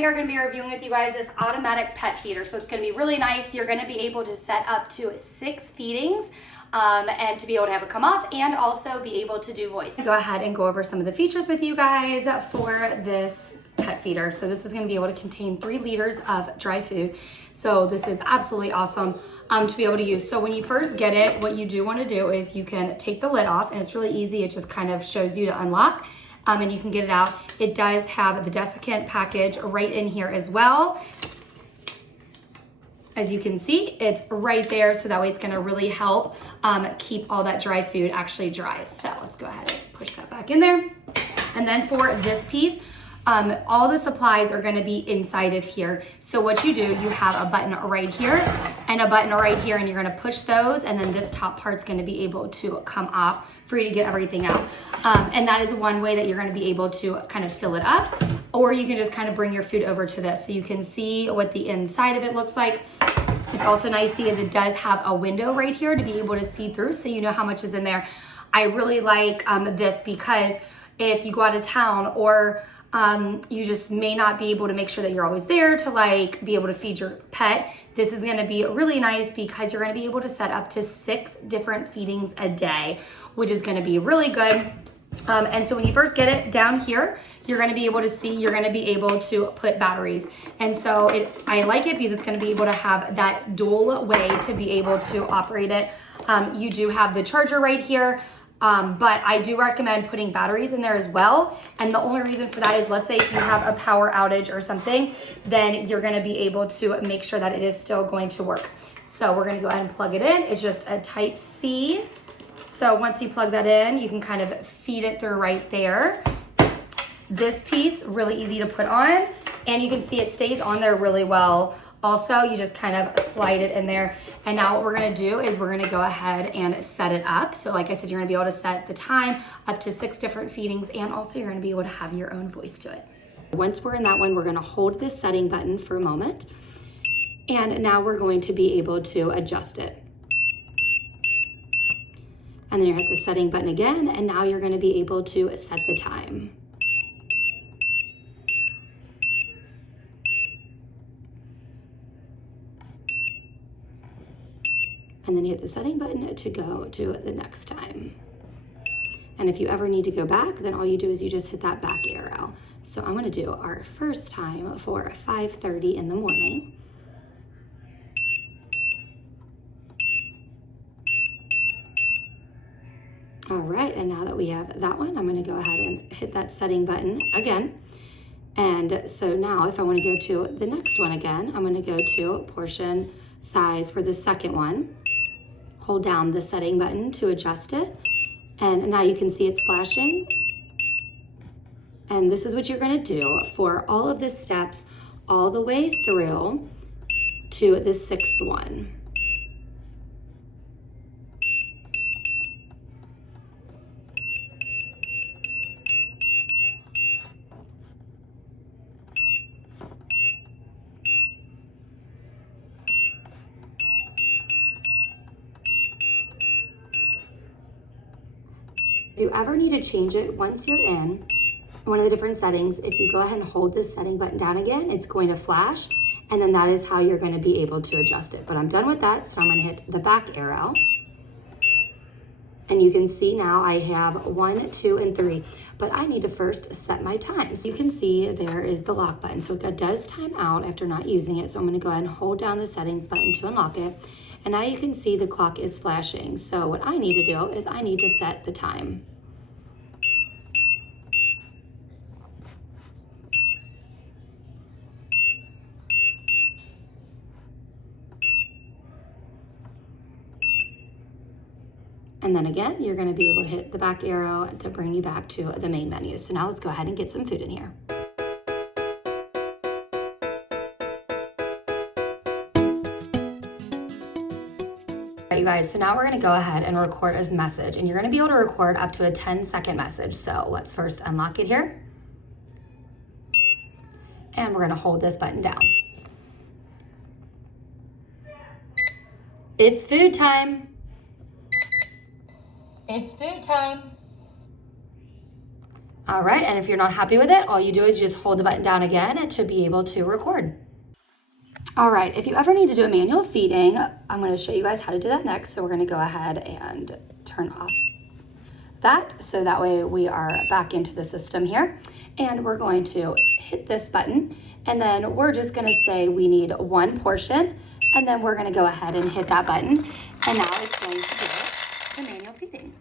we are going to be reviewing with you guys this automatic pet feeder. So it's going to be really nice. You're going to be able to set up to 6 feedings and to be able to have it come off and also be able to do voice. Go ahead and go over some of the features with you guys for this pet feeder. So this is going to be able to contain 3 liters of dry food. So this is absolutely awesome to be able to use. So when you first get it, what you do want to do is you can take the lid off, and it's really easy. It just kind of shows you to unlock. And you can get it out. It does have the Desiccant package right in here as well. As you can see, it's right there, so that way it's gonna really help keep all that dry food actually dry. So let's go ahead and push that back in there. And then for this piece, all the supplies are gonna be inside of here. So what you do, you have a button right here and a button right here, and you're gonna push those, and then this top part's gonna be able to come off for you to get everything out. And that is one way that you're gonna be able to kind of fill it up, or you can just kind of bring your food over to this. So you can see what the inside of it looks like. It's also nice because it does have a window right here to be able to see through, so you know how much is in there. I really like this because if you go out of town or you just may not be able to make sure that you're always there to like be able to feed your pet, this is gonna be really nice because you're gonna be able to set up to 6 different feedings a day, which is gonna be really good. And so when you first get it down here, you're gonna be able to see, you're gonna be able to put batteries. And so I like it because it's gonna be able to have that dual way to be able to operate it. You do have the charger right here, but I do recommend putting batteries in there as well. And the only reason for that is, let's say if you have a power outage or something, then you're gonna be able to make sure that it is still going to work. So we're gonna go ahead and plug it in. It's just a Type-C. So once you plug that in, you can kind of feed it through right there. This piece, really easy to put on, and you can see it stays on there really well. Also, you just kind of slide it in there. And now what we're gonna do is we're gonna go ahead and set it up. So like I said, you're gonna be able to set the time up to 6 different feedings, and also you're gonna be able to have your own voice to it. Once we're in that one, we're gonna hold this setting button for a moment. And now we're going to be able to adjust it. And then you hit the setting button again, and now you're gonna be able to set the time. And then you hit the setting button to go to the next time. And if you ever need to go back, then all you do is you just hit that back arrow. So I'm gonna do our first time for 5:30 in the morning. All right, and now that we have that one, I'm gonna go ahead and hit that setting button again. And so now if I wanna go to the next one again, I'm gonna go to portion size for the second one. Hold down the setting button to adjust it. And now you can see it's flashing. And this is what you're gonna do for all of the steps all the way through to the 6th one. If you ever need to change it, once you're in one of the different settings, if you go ahead and hold this setting button down again, it's going to flash, and then that is how you're going to be able to adjust it. But I'm done with that, so I'm going to hit the back arrow. And you can see now I have 1, 2, and 3, but I need to first set my time. So you can see there is the lock button. So it does time out after not using it. So I'm going to go ahead and hold down the settings button to unlock it. And now you can see the clock is flashing. So what I need to do is I need to set the time. And then again, you're gonna be able to hit the back arrow to bring you back to the main menu. So now let's go ahead and get some food in here. All right, you guys, so now we're gonna go ahead and record a message, and you're gonna be able to record up to a 10-second message. So let's first unlock it here. And we're gonna hold this button down. It's food time. It's food time. All right, and if you're not happy with it, all you do is you just hold the button down again to be able to record. All right, if you ever need to do a manual feeding, I'm gonna show you guys how to do that next. So we're gonna go ahead and turn off that, so that way we are back into the system here. And we're going to hit this button, and then we're just gonna say we need 1 portion, and then we're gonna go ahead and hit that button, and now it's going to do the manual feeding.